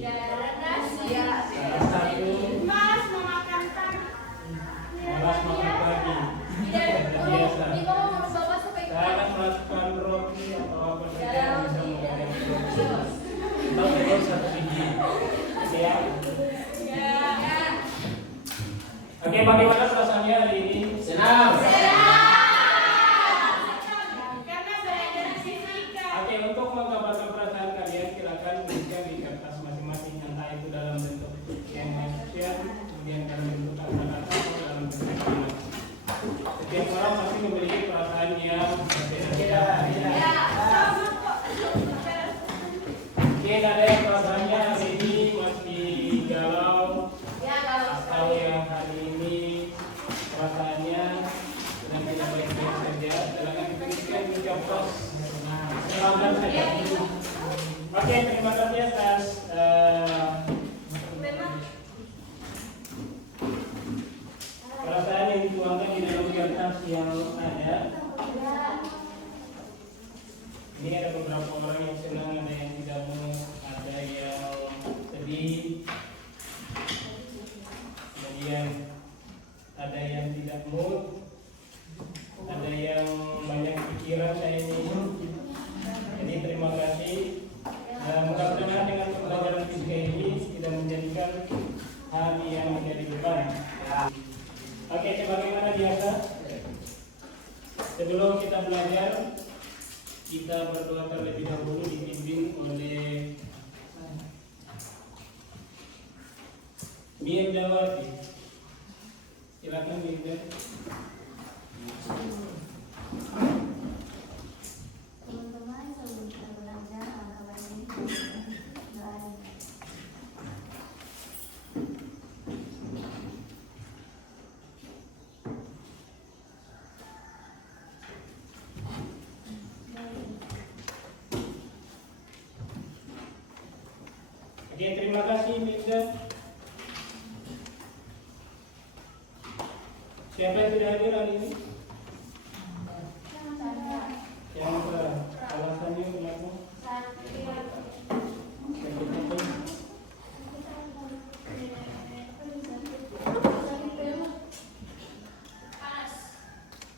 Salah satu malas makan pagi. Biasa. Sangat melakukan roti atau apa saja yang bisa menggantikan atau telur satu biji. Ya. Oke, bagaimana perasaannya hari ini? Senang. Oke, untuk menggambarkan perasaan kalian, silakan tuliskan di kertas masing-masing, entah itu dalam bentuk yang manusia, kemudian dalam bentuk kata-kata atau dalam bentuk kalimat. Setiap orang pasti memiliki perasaan yang berbeda-beda. Mungkin ada yang perasaannya hari ini masih galau, atau yang hari ini perasaannya sedang tidak baik-baik saja. Silakan dituliskan di kertas. Selamat saja. Oke, terima kasih atas perasaan yang dituangkan di dalam kertas yang ada. Ini ada beberapa orang yang senang, ada yang tidak mood, ada yang sedih, kemudian ada yang tidak mood, ada yang banyak pikiran saya ini. Jadi terima kasih. Mudah-mudahan dengan pembelajaran fisika ini tidak menjadikan hal yang menjadi beban. Oke, sebagaimana biasa, sebelum kita belajar, kita berdoa terlebih dahulu dibimbing oleh Mirda Wati. Silakan Mirda. Teman-teman, sebelum kita belajar hal-hal ini, doain. Oke, terima kasih Mirda. Siapa yang tidak hadir hari ini? Yang alasannya kenapa? Sakit apa?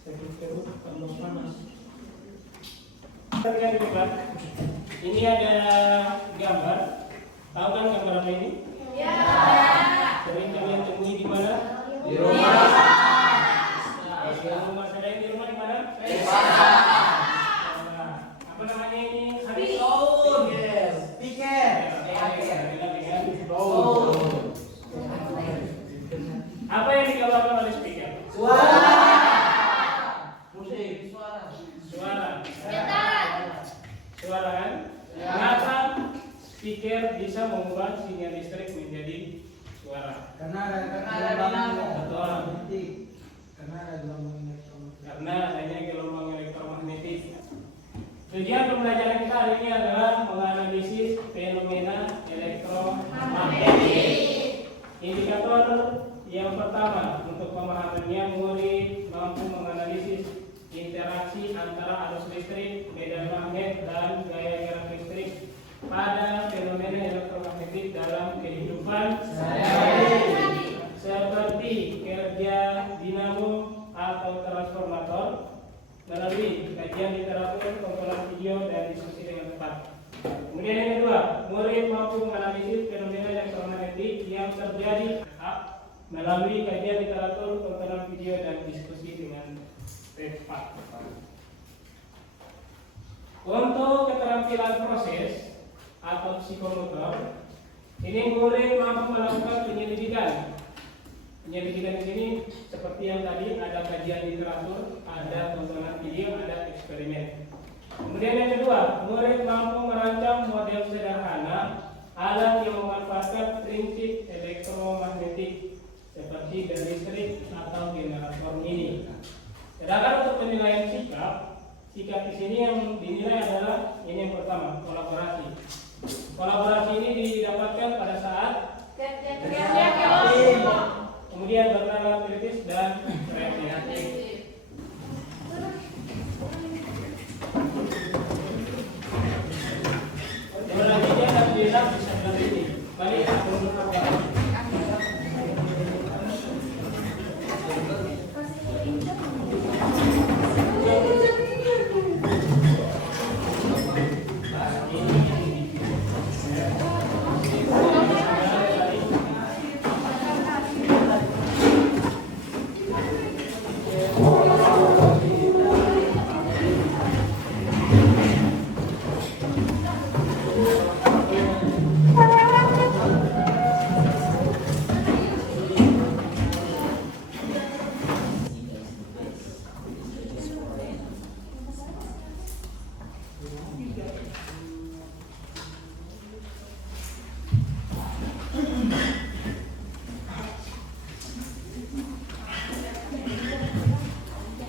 Sakit perut, tambah panas. Ini ada gambar. Tahu kan gambar apa ini? Ya. Sering kalian temui di mana? Di rumah. Di rumah saya di rumah di mana? Apa namanya ini? Speaker. Apa yang digambarkan oleh speaker? Suara. Musik. Suara. Suara kan? Kenapa speaker bisa mengubah sinyal listrik menjadi suara? Karena ada dinamo. Betul. Karena ada gelombang elektromagnetik. Karena adanya gelombang elektromagnetik. Tujuan pembelajaran kita hari ini adalah menganalisis fenomena elektromagnetik. Indikator yang pertama untuk pemahamannya, murid mampu menganalisis interaksi antara arus listrik, medan magnet, dan gaya gerak listrik pada fenomena elektromagnetik dalam kehidupan sehari-hari, seperti kerja dinamo atau transformator, melalui kajian literatur, tontonan video, dan diskusi dengan tepat. Kemudian yang kedua, murid mampu menganalisis fenomena elektromagnetik yang terjadi melalui kajian literatur, tontonan video, dan diskusi dengan tepat. Untuk keterampilan proses atau psikomotor, ini murid mampu melakukan penyelidikan. Penyelidikan di sini seperti yang tadi, ada kajian literatur, ada tontonan video, ada eksperimen. Kemudian yang kedua, murid mampu merancang model sederhana alat yang memanfaatkan prinsip elektromagnetik seperti bel listrik atau generator mini. Sedangkan untuk penilaian sikap di sini yang dinilai adalah ini yang pertama, kolaborasi. Kolaborasi ini didapatkan pada saat kemudian bernalar kritis dan kreatif. Selanjutnya bisa bilang ini. Balik aku berapa?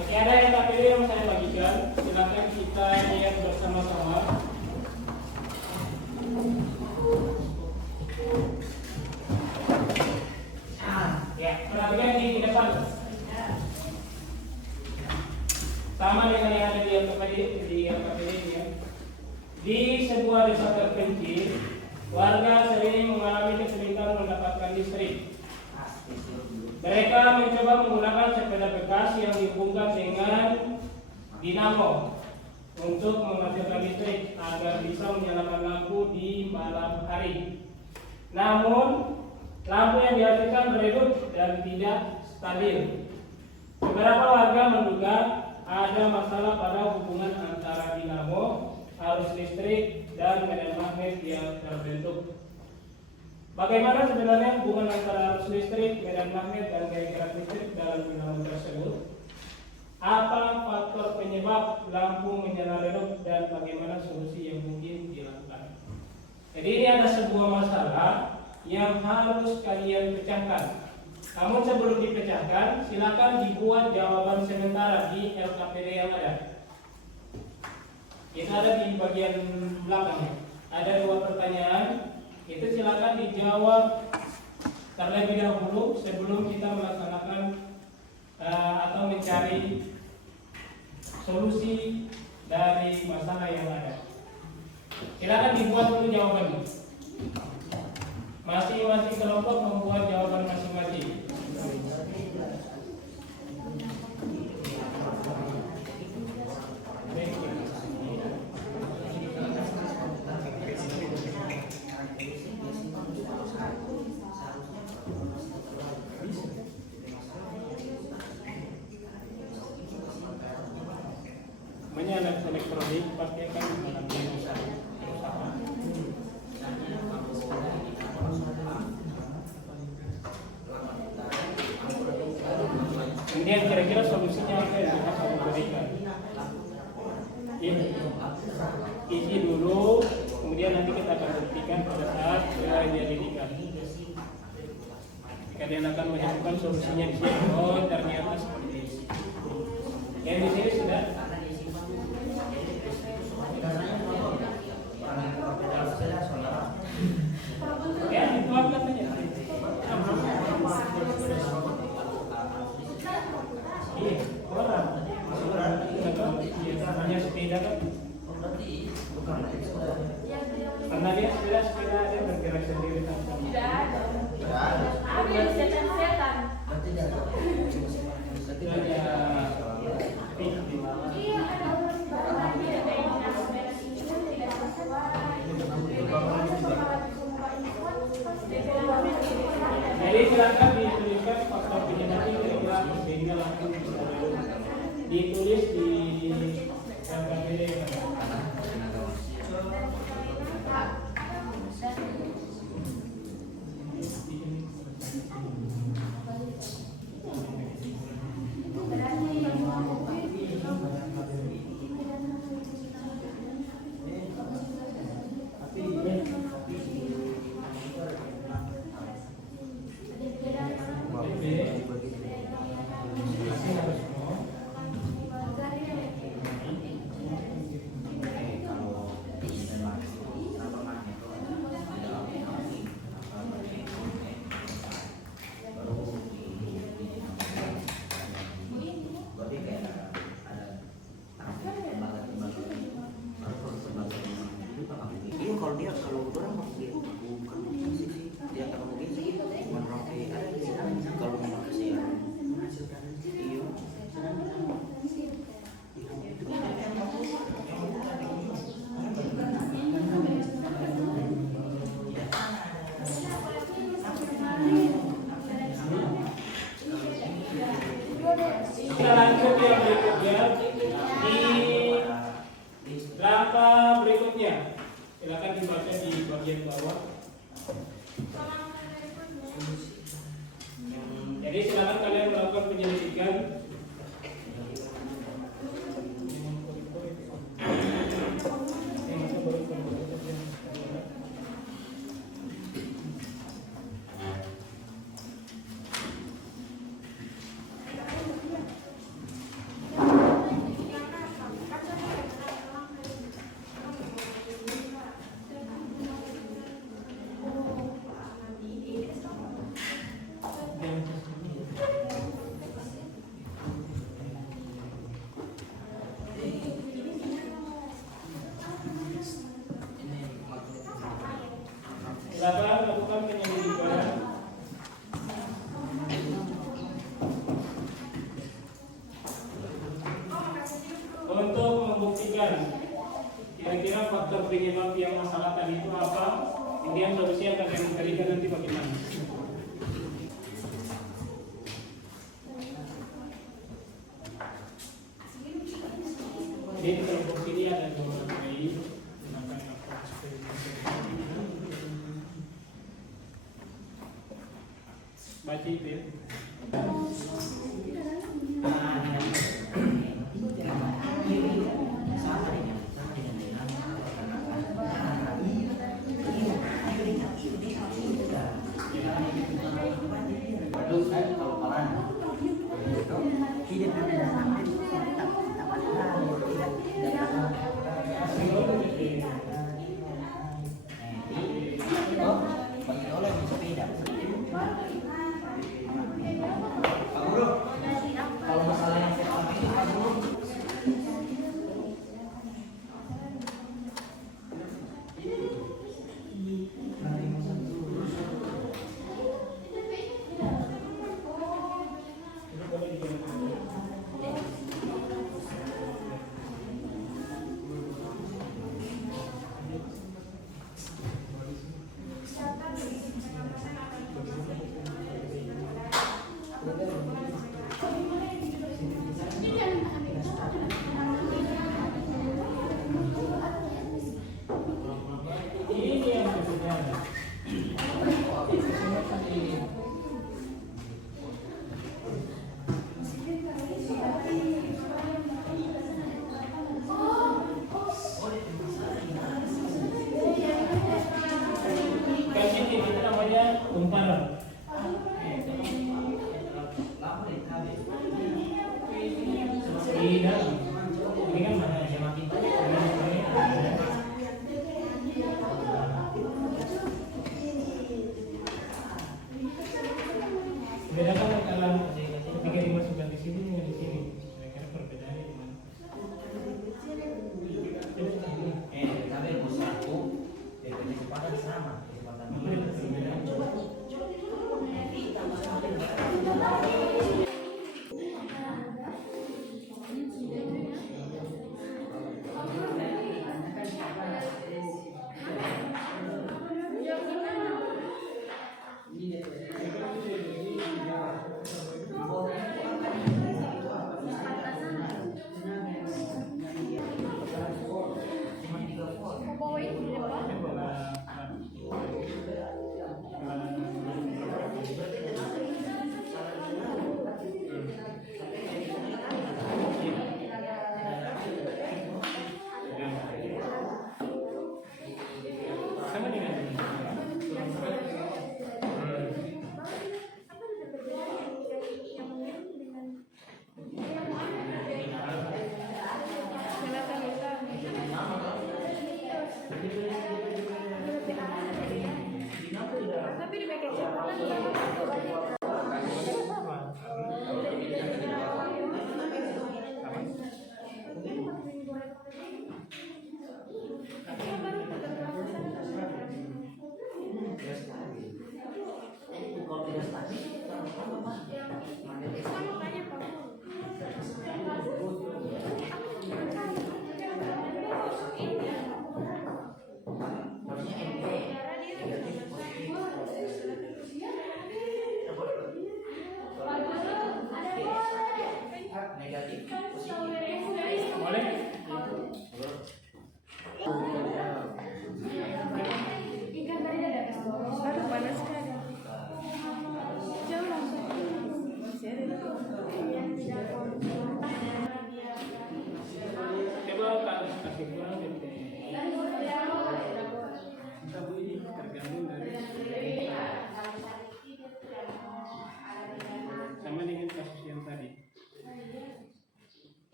Oke, ada yang tak pilih yang saya bagikan. Silakan kita lihat bersama-sama. Ya, perhatikan di depan. Sama dengan yang ada di LKPD ya. Di sebuah desa terpencil, warga sering mengalami kesulitan mendapatkan listrik. Mereka mencoba menggunakan sepeda bekas yang dihubungkan dengan dinamo untuk menghasilkan listrik agar bisa menyalakan lampu di malam hari. Namun, lampu yang dihasilkan beredup dan tidak stabil. Beberapa warga menduga ada masalah pada hubungan antara dinamo, arus listrik, dan medan magnet yang terbentuk. Bagaimana sebenarnya hubungan antara arus listrik, medan magnet, dan gaya gerak listrik dalam dinamo tersebut? Apa faktor penyebab lampu menyala redup dan bagaimana solusi yang mungkin dilakukan? Jadi ini ada sebuah masalah yang harus kalian pecahkan. Namun sebelum dipecahkan, silakan dibuat jawaban sementara di LKPD yang ada. Itu ada di bagian belakang. Ada 2 pertanyaan. Itu silakan dijawab terlebih dahulu sebelum kita melaksanakan atau mencari solusi dari masalah yang ada. Silakan dibuat dulu jawabannya. Masing-masing kelompok membuat jawaban masing-masing. Menyala elektronik pasti akan mengalami kerusakan. Kemudian kira-kira solusinya apa yang bisa saya berikan? Isi dulu, kemudian nanti kita akan buktikan pada saat dia didikan. Kalian akan menemukan solusinya di sini. Oh, ternyata seperti ini. Yang di sini sudah. Ya, itu apa katanya? Iya, orang. Hanya sepeda kan? Karena dia sepeda dia bergerak sendiri tanpa. Tidak ada. Ada setan-setan. Itu aja. Kita lanjut yang berikutnya di drama berikutnya. Silakan dibaca di bagian bawah. Jadi silakan kalian melakukan penyelidikan. Silakan lakukan penyelidikan. Untuk membuktikan kira-kira faktor penyebab yang masalah tadi itu apa, kemudian solusi akan kami berikan nanti bagaimana. Jadi di kelompok sini ada dua materi. Baca itu ya. Kalau masalah yang pertama ini Pak Guru, Ini yang sebenarnya. Kasih itu namanya kumparan. Tidak, ini kan mana yang makin bedakan kalau ketika dimasukkan di sini dengan di sini, kira-kira perbedaannya di mana? tapi mau satu, kecepatan sama, kecepatan Sama dengan ini. Tapi di backup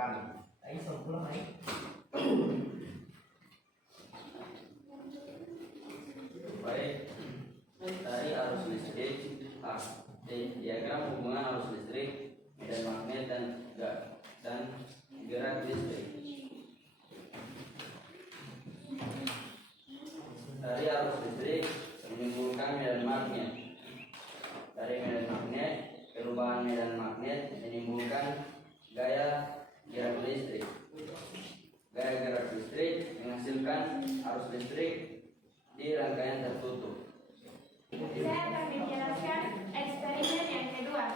kami. Ayo pulang ayo. Baik, dari arus listrik diagram hubungan arus listrik, medan magnet dan gerak listrik. Dari arus listrik menimbulkan medan magnet. Dari medan magnet, perubahan medan magnet menimbulkan gaya gerak listrik. Gaya gerak listrik menghasilkan arus listrik di rangkaian tertutup. Saya akan menjelaskan eksperimen yang kedua.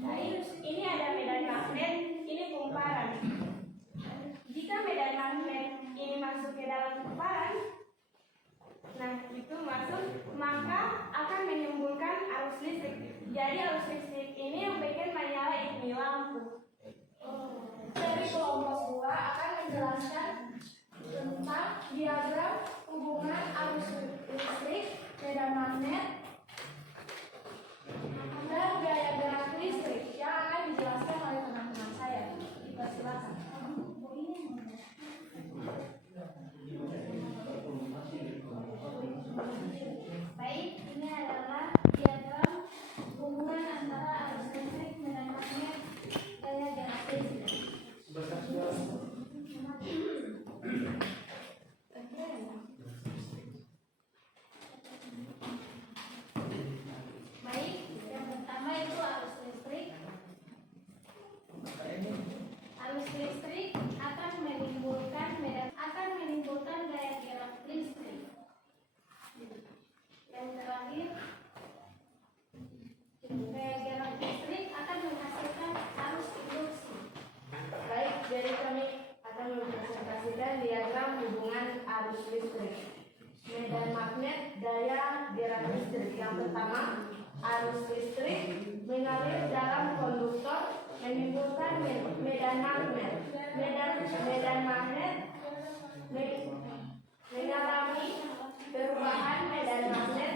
Baik, ini ada medan magnet, ini kumparan. Jika medan magnet ini masuk ke dalam kumparan, nah itu masuk, maka akan menimbulkan arus listrik. Jadi arus listrik ini yang bikin menyala ini lampu. Dari kelompok 2 akan menjelaskan tentang diagram hubungan arus listrik, medan magnet, dan gaya gerak listrik yang akan dijelaskan oleh teman-teman saya. Silakan. Baik, ini adalah diagram hubungan antara arus listrik, medan magnet, gaya gerak listrik. Baik, yang pertama itu arus listrik. Arus listrik akan menimbulkan gaya gerak listrik. Yang terakhir, gaya gerak listrik akan menghasilkan arus induksi. Baik, jadi kami akan mempresentasikan diagram hubungan arus listrik, medan magnet, gaya gerak listrik. Yang pertama, arus listrik mengalir dalam konduktor menimbulkan medan magnet. Medan magnet mengalami perubahan medan magnet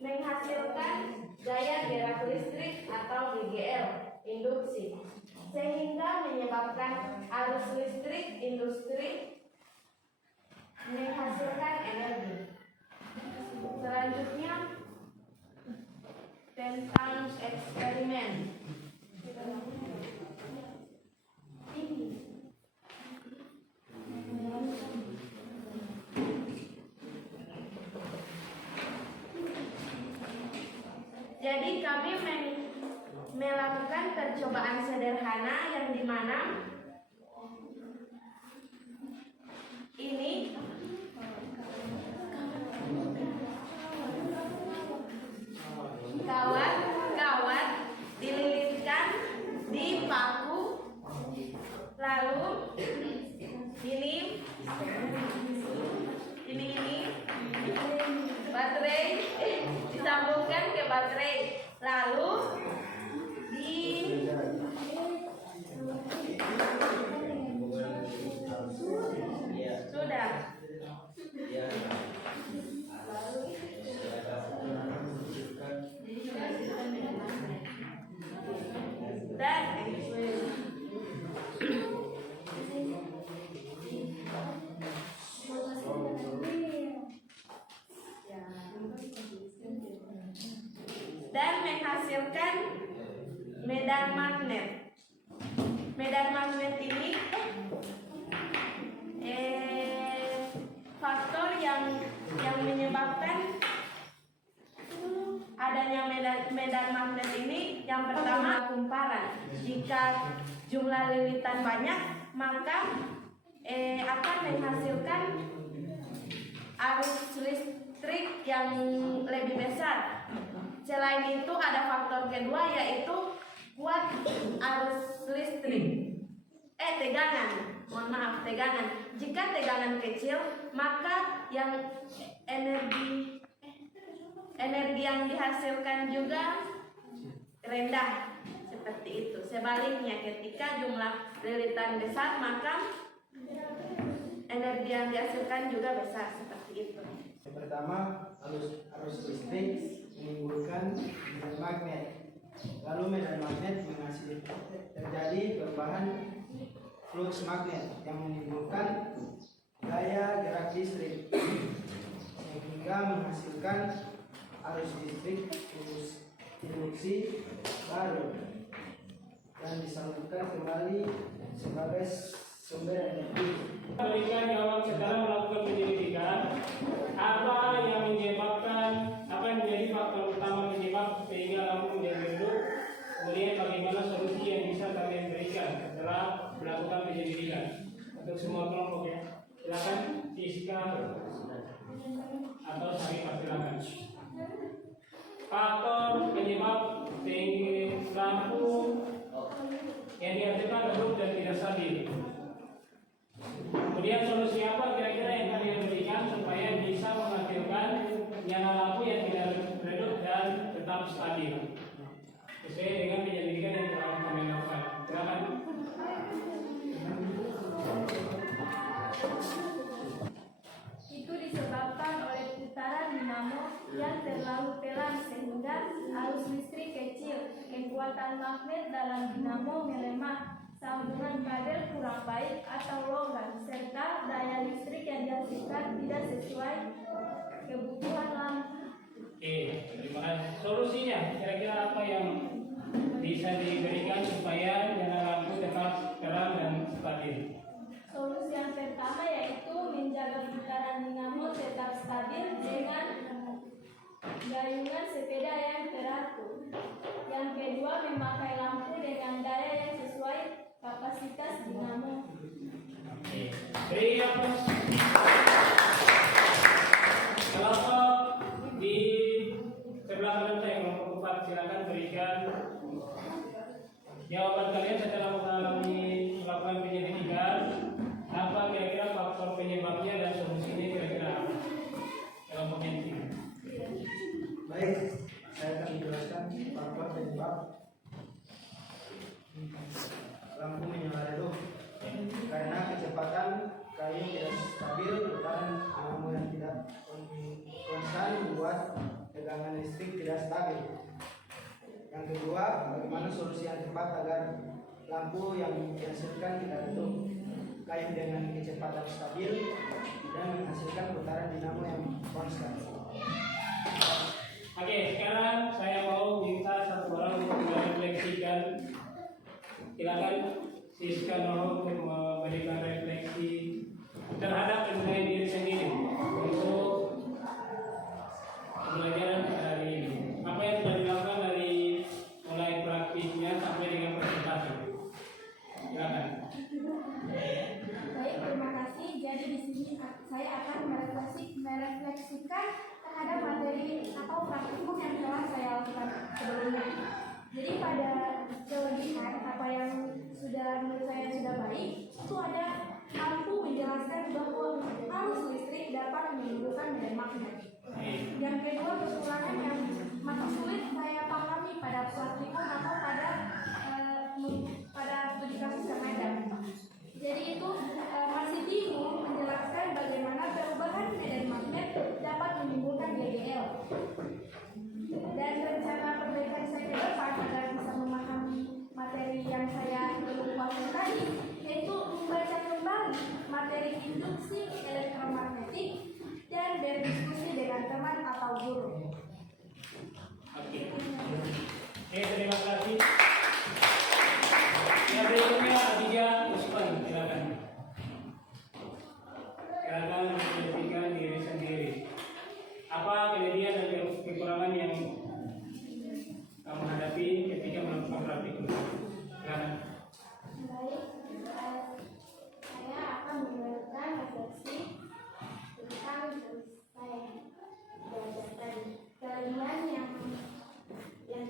menghasilkan gaya gerak listrik atau GGL, induksi, sehingga menyebabkan arus listrik industri menghasilkan energi. Selanjutnya tentang eksperimen. Jadi kami melakukan percobaan sederhana yang dimana ini kawat dililitkan di paku, lalu ini baterai disambungkan ke baterai, lalu sudah. Dan menghasilkan medan magnet. Medan magnet ini faktor yang menyebabkan adanya medan magnet ini, yang pertama kumparan. Jika jumlah lilitan banyak, maka akan menghasilkan arus listrik yang lebih besar. Selain itu ada faktor kedua, yaitu kuat arus listrik. Tegangan. Jika tegangan kecil, maka yang energi yang dihasilkan juga rendah, seperti itu. Sebaliknya, ketika jumlah lilitan besar, maka energi yang dihasilkan juga besar, seperti itu. Yang pertama, arus listrik menimbulkan medan magnet. Lalu medan magnet menghasilkan terjadi perubahan flux magnet yang menimbulkan gaya gerak listrik sehingga menghasilkan arus listrik induksi baru dan disalurkan kembali sebagai sumber energi. Berikan jawaban setelah melakukan penyelidikan apa yang menjadi faktor utama penyebab sehingga lampu menjadi redup, kemudian bagaimana solusi yang bisa kalian berikan setelah melakukan penyelidikan untuk semua kelompok ya. Silakan Siska atau Syarifah, silakan. Faktor penyebab sehingga lampu yang dihasilkan redup dan tidak stabil. Kemudian solusi apa kira-kira yang kalian berikan supaya bisa menghasilkan nyala lampu yang tidak redup dan tetap stabil sesuai dengan penyelidikan yang telah kami lakukan. Silakan. Itu disebabkan oleh putaran dinamo yang terlalu pelan sehingga arus listrik kecil, kekuatan magnet dalam dinamo melemah, sambungan kabel kurang baik atau longgar, serta daya listrik yang dihasilkan tidak sesuai kebutuhan lampu. Terima kasih. Solusinya kira-kira apa yang bisa diberikan supaya nyala lampu tetap terang dan stabil? Solusi yang pertama yaitu menjaga putaran dinamo tetap stabil dengan gayungan sepeda yang teratur. Yang kedua, memakai lampu dengan daya yang sesuai kapasitas dinamo. Beri aplaus. Kelompok di sebelah kanan saya, kelompok 4, silakan berikan jawaban kalian setelah melakukan penyelidikan. Apa kira-kira faktor penyebabnya dan solusinya kira-kira apa? Kelompok yang 3. Baik, saya akan menjelaskan faktor penyebab lampu menyala redup karena kecepatan kayu tidak stabil dan dinamo yang tidak konstan membuat tegangan listrik tidak stabil. Yang kedua, bagaimana solusi yang tepat agar lampu yang dihasilkan tidak redup, kayu dengan kecepatan stabil dan menghasilkan putaran dinamo yang konstan. Oke, sekarang saya mau minta satu orang untuk merefleksikan. Silakan Siska Nurul untuk memberikan refleksi terhadap penilaian diri sendiri untuk pembelajaran hari ini. Apa yang sudah dilakukan dari mulai praktisnya sampai dengan presentasi? Silakan. Baik, terima kasih. Jadi di sini saya akan merefleksikan terhadap materi atau praktikum yang telah saya lakukan sebelumnya. Jadi pada kelebihan apa yang menurut saya sudah baik itu ada lampu menjelaskan bahwa arus listrik dapat menimbulkan medan magnet. Yang kedua, kekurangan yang masih sulit saya pahami pada praktikum atau pada studi kasus yang ada. Jadi itu masih bingung menjelaskan bagaimana perubahan medan magnet dapat menimbulkan GGL. Dan rencana perbaikan saya ke depan agar bisa memahami materi yang saya belum kuasai tadi, yaitu membaca kembali materi induksi elektromagnetik dan berdiskusi dengan teman atau guru. Oke, terima kasih. Yang berikutnya Aditya Usman, silakan. Silakan menjelaskan diri sendiri. Apa kelebihan dan kekurangan yang kamu hadapi ketika melakukan praktikum? Silakan. Baik, saya akan memberikan refleksi tentang saya belajar tadi. Kelebihan yang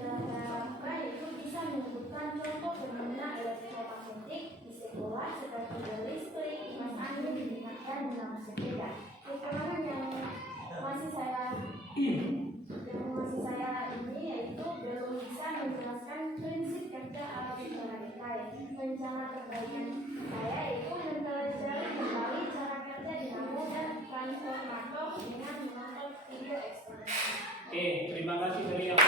telah saya lakukan itu bisa menyebutkan contoh fenomena elektromagnetik di sekolah seperti bel listrik, kipas angin, dan dinamo sepeda. Kekurangan yang masih saya ini yaitu belum bisa menjelaskan prinsip kerja alat elektronika. Rencana perbaikan saya itu mempelajari kembali cara kerja dinamo dan transformator dengan menonton video eksperimen. Oke, terima kasih dari yang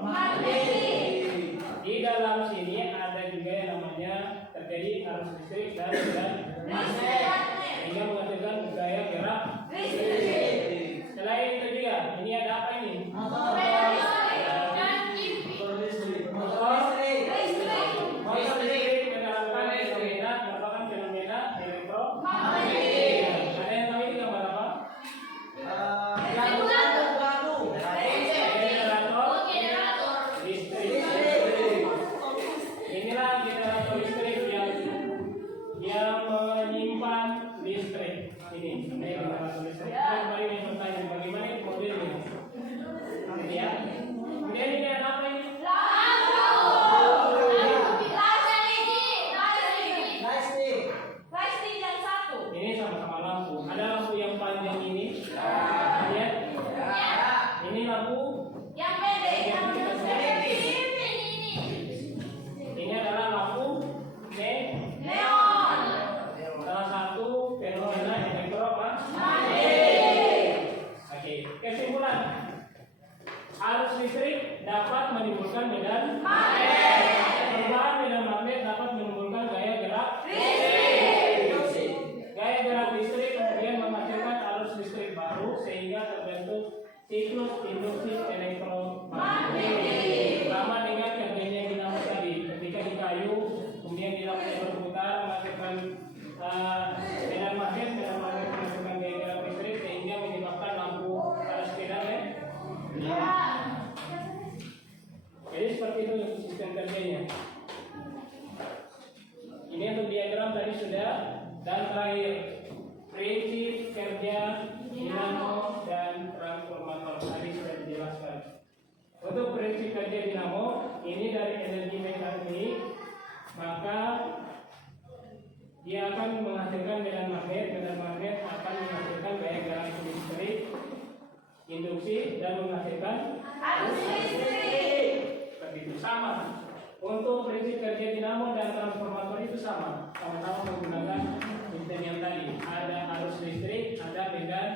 Magnetik. Di dalam sini ada juga yang namanya terjadi arus listrik dan sehingga menghasilkan gaya gerak. Selain itu juga, ini ada apa ini? Motor listrik menjalankan fenomena merupakan fenomena elektromagnetik. Ada yang tahu ini gambar apa? Generator listrik. Inilah generator listrik yang menyimpan listrik. Ini generator listrik. Kembali yang bertanya bagaimana itu mobil ini? Ini ya. Kemudian ini ada apa ini? Ini sama-sama lampu. Ada lampu yang panjang ini. Lihat. Ini lampu. Ini adalah lampu neon. Salah satu fenomena elektromagnetik. Oke, kesimpulan. Arus listrik dapat menimbulkan medan magnet. Perubahan medan magnet dapat menimbulkan gaya gerak listrik. Gaya gerak listrik kemudian menghasilkan arus listrik baru sehingga terbentuk siklus induksi elektromagnetik. Sama dengan kerjanya dinamo tadi, ketika di kayu kemudian dinamo berputar menghasilkan medan magnet menghasilkan gaya gerak listrik sehingga menyebabkan lampu pada sepeda Jadi seperti itu sistem kerjanya. Ini untuk diagram tadi sudah. Dan terakhir, prinsip kerja dinamo dan transformator tadi sudah dijelaskan. Untuk prinsip kerja dinamo ini dari energi mekanik, maka dia akan menghasilkan medan magnet akan menghasilkan gaya gerak listrik, induksi dan menghasilkan arus listrik. Begitu sama. Untuk prinsip kerja dinamo dan transformator itu sama-sama menggunakan sistem yang tadi. Ada arus listrik, ada medan